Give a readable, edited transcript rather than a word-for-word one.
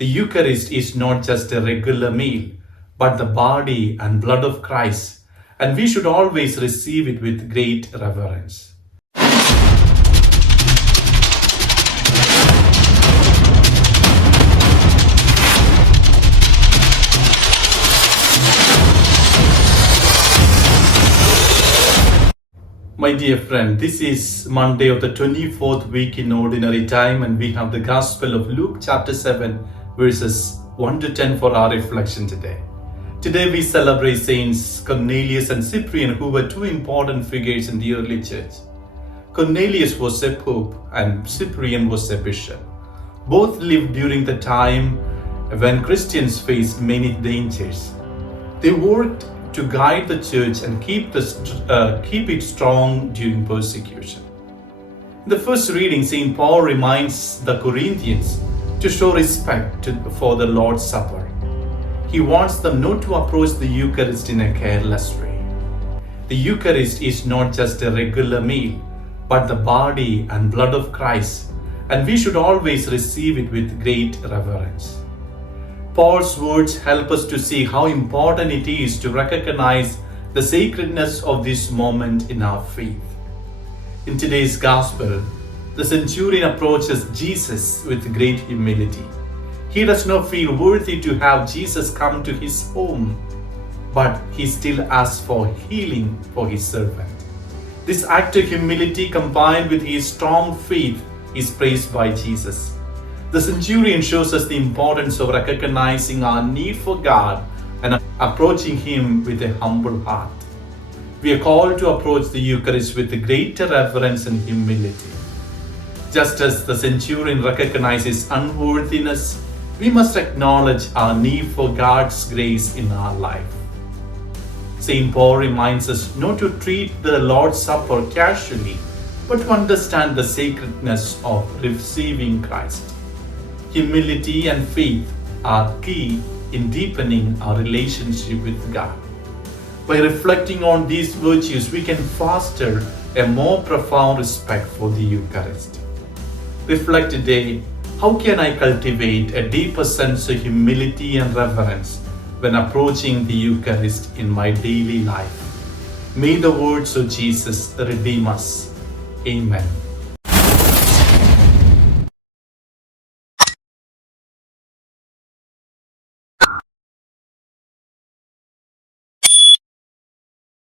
The Eucharist is not just a regular meal, but the body and blood of Christ, and we should always receive it with great reverence. My dear friend, this is Monday of the 24th week in Ordinary Time, and we have the Gospel of Luke chapter 7 verses 1 to 10 for our reflection today. Today we celebrate Saints Cornelius and Cyprian, who were two important figures in the early church. Cornelius was a pope and Cyprian was a bishop. Both lived during the time when Christians faced many dangers. They worked to guide the church and keep it strong during persecution. In the first reading, St. Paul reminds the Corinthians to show respect for the Lord's Supper. He wants them not to approach the Eucharist in a careless way. The Eucharist is not just a regular meal, but the body and blood of Christ, and we should always receive it with great reverence. Paul's words help us to see how important it is to recognize the sacredness of this moment in our faith. In today's Gospel, the centurion approaches Jesus with great humility. He does not feel worthy to have Jesus come to his home, but he still asks for healing for his servant. This act of humility combined with his strong faith is praised by Jesus. The centurion shows us the importance of recognizing our need for God and approaching Him with a humble heart. We are called to approach the Eucharist with greater reverence and humility. Just as the centurion recognizes unworthiness, we must acknowledge our need for God's grace in our life. St. Paul reminds us not to treat the Lord's Supper casually, but to understand the sacredness of receiving Christ. Humility and faith are key in deepening our relationship with God. By reflecting on these virtues, we can foster a more profound respect for the Eucharist. Reflect today, how can I cultivate a deeper sense of humility and reverence when approaching the Eucharist in my daily life? May the words of Jesus redeem us. Amen.